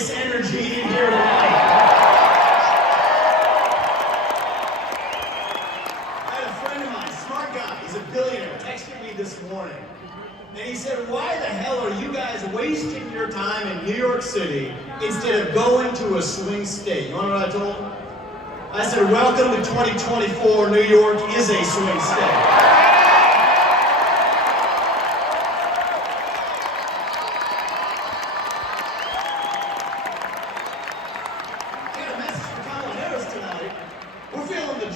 this energy in here tonight. I had a friend of mine, smart guy, he's a billionaire, texted me this morning. And he said, why the hell are you guys wasting your time in New York City instead of going to a swing state? You want to know what I told him? I said, welcome to 2024, New York is a swing state.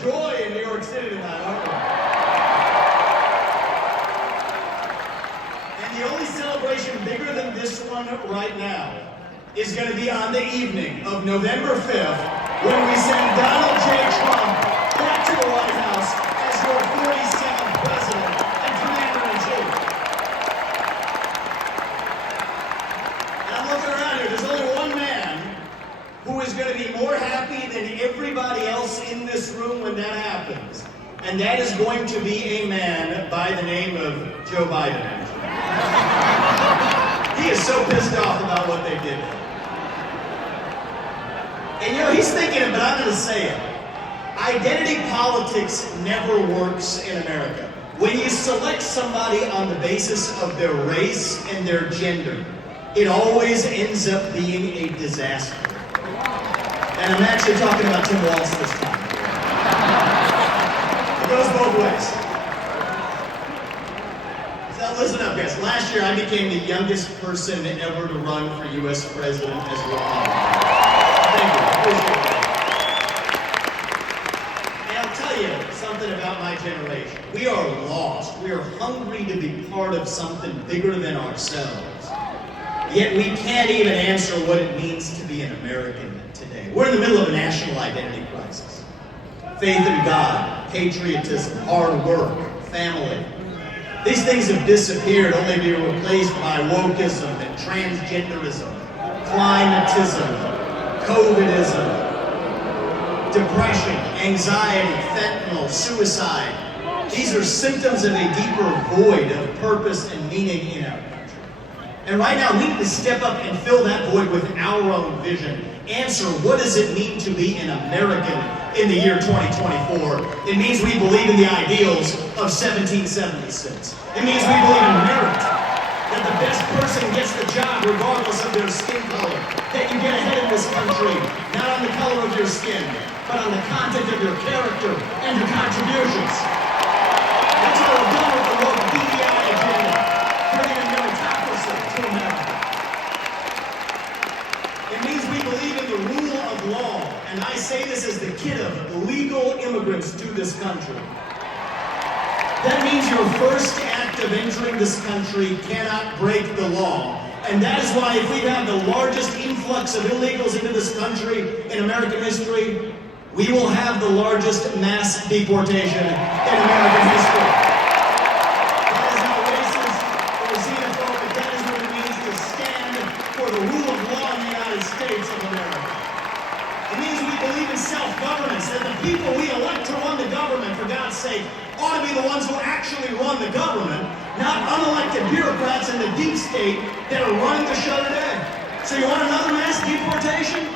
Joy in New York City tonight, aren't we? And the only celebration bigger than this one right now is going to be on the evening of November 5th when we send Donald J. Trump back to the White House as your 47th president and commander-in-chief. And I'm looking around here, there's only one man who is going to be more happy than everybody else in this room when that happens. And that is going to be a man by the name of Joe Biden. He is so pissed off about what they did. And you know, he's thinking it, but I'm going to say it. Identity politics never works in America. When you select somebody on the basis of their race and their gender, it always ends up being a disaster. And I'm actually talking about Tim Walz this time. It goes both ways. So listen up, guys. Last year, I became the youngest person ever to run for U.S. president as a Republican. Thank you. I appreciate that. And I'll tell you something about my generation. We are lost. We are hungry to be part of something bigger than ourselves. Yet we can't even answer what it means to be an American today. We're in the middle of a national identity crisis. Faith in God, patriotism, hard work, family. These things have disappeared only to be replaced by wokeism and transgenderism, climatism, COVIDism, depression, anxiety, fentanyl, suicide. These are symptoms of a deeper void of purpose and meaning in our country. And right now, we need to step up and fill that void with our own vision. Answer, what does it mean to be an American in the year 2024? It means we believe in the ideals of 1776. It means we believe in merit, that the best person gets the job regardless of their skin color, that you get ahead in this country, not on the color of your skin, but on the content of your character and your contributions. That's what we're done with the woke DEI agenda, bringing a meritocracy to America. It means we believe in the rule of law, and I say this as the kid of legal immigrants to this country. That means your first act of entering this country cannot break the law. And that is why if we have the largest influx of illegals into this country in American history, we will have the largest mass deportation in American history. That is not racist or xenophobic. That is what it means to stand for the rule of law in the United States of America. It means we believe in self-governance, that the people we elect to run the government, for God's sake, ought to be the ones who actually run the government, not unelected bureaucrats in the deep state that are running the show today. So you want another mass deportation?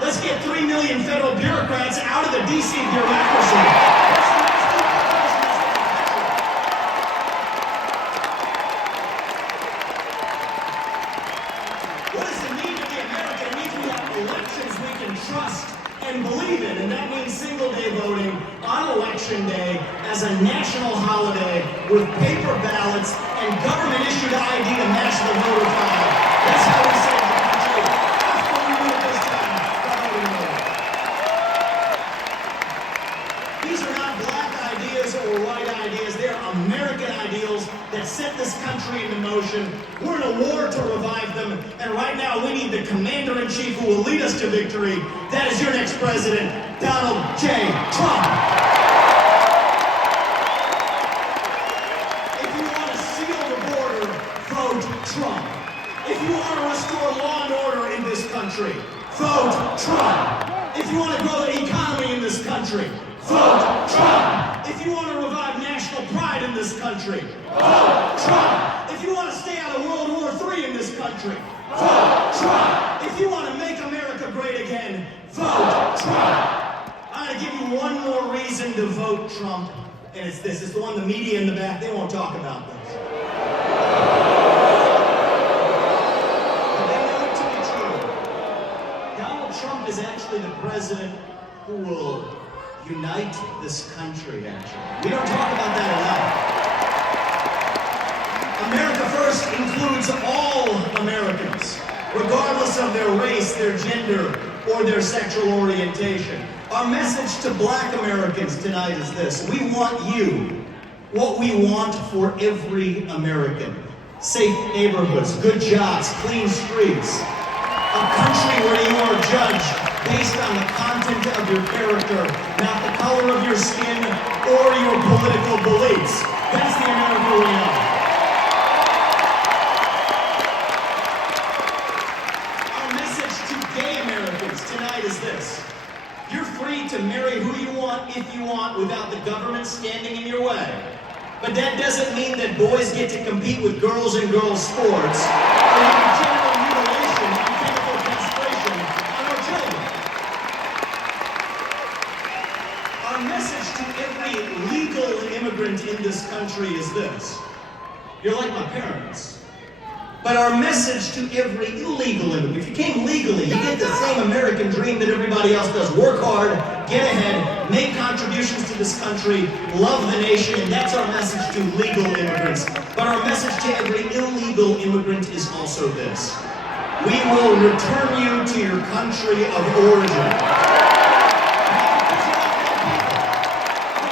Let's get 3 million federal bureaucrats out of the D.C. bureaucracy. What does it mean to be American? It means we have elections we can trust and believe in, and that means single-day voting on Election Day as a national holiday with paper ballots and government-issued ID to match the voter file. That's how we save the country. That's what we do at this time. These are not black ideas or white ideas. They are American ideals that set this country into motion. We're in a war to revive them, and right now we need the commander-in-chief who will lead us to victory. That is your next president, Donald J. Trump. If you want to seal the border, vote Trump. If you want to restore law and order in this country, vote Trump. If you want to grow the economy in this country, vote Trump. If If you want to revive national pride in this country, vote Trump. If you want to stay out of World War III in this country, vote Trump. If you want to make America great again, vote Trump. I'm going to give you one more reason to vote Trump, and it's this. It's the one the media in the back, they won't talk about this. But they know it to be true. Donald Trump is actually the president who will unite this country, actually. We don't talk about that enough. America First includes all Americans, regardless of their race, their gender, or their sexual orientation. Our message to Black Americans tonight is this. We want you, what we want for every American. Safe neighborhoods, good jobs, clean streets. A country where you are judged based on the content of your character, not the color of your skin or your political beliefs. That's the America we are. Our message to gay Americans tonight is this. You're free to marry who you want, if you want, without the government standing in your way. But that doesn't mean that boys get to compete with girls in girls' sports, or have genital mutilation and chemical castration on our children. Our message to every legal immigrant in this country is this. You're like my parents. But our message to every illegal immigrant, if you came legally, you get the same American dream that everybody else does. Work hard, get ahead, make contributions to this country, love the nation, and that's our message to legal immigrants. But our message to every illegal immigrant is also this. We will return you to your country of origin.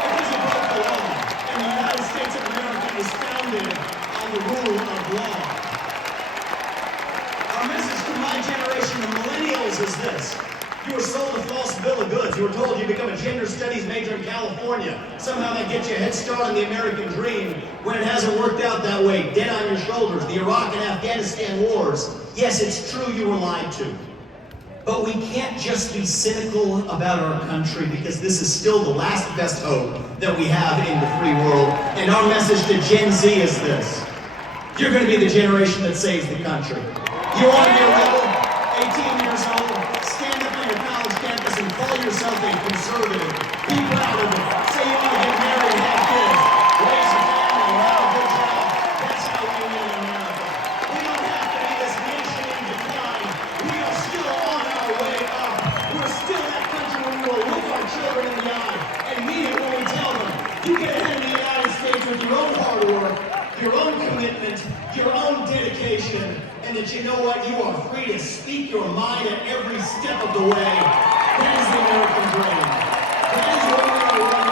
Because you broke the law, and the United States of America is founded on the rule of law. Our message to my generation, the millennials, is this. You were sold a false bill of goods. You were told you'd become a gender studies major in California. Somehow that gets you a head start on the American dream when it hasn't worked out that way. Dead on your shoulders. The Iraq and Afghanistan wars. Yes, it's true you were lied to. But we can't just be cynical about our country because this is still the last best hope that we have in the free world. And our message to Gen Z is this. You're going to be the generation that saves the country. You want to be a rebel, 18 years old, stand up on your college campus and call yourself a conservative. Be proud of it. Say you want to get married, have kids, raise a family, have a good job. That's how we win in America. We don't have to be this nation in decline. We are still on our way up. We're still that country where we will look our children in the eye and mean it when we tell them, you get ahead of the United States with your own hard work, your own commitment, your own dedication, and that you know what? You are free to speak your mind at every step of the way. That is the American dream. That is what we are running.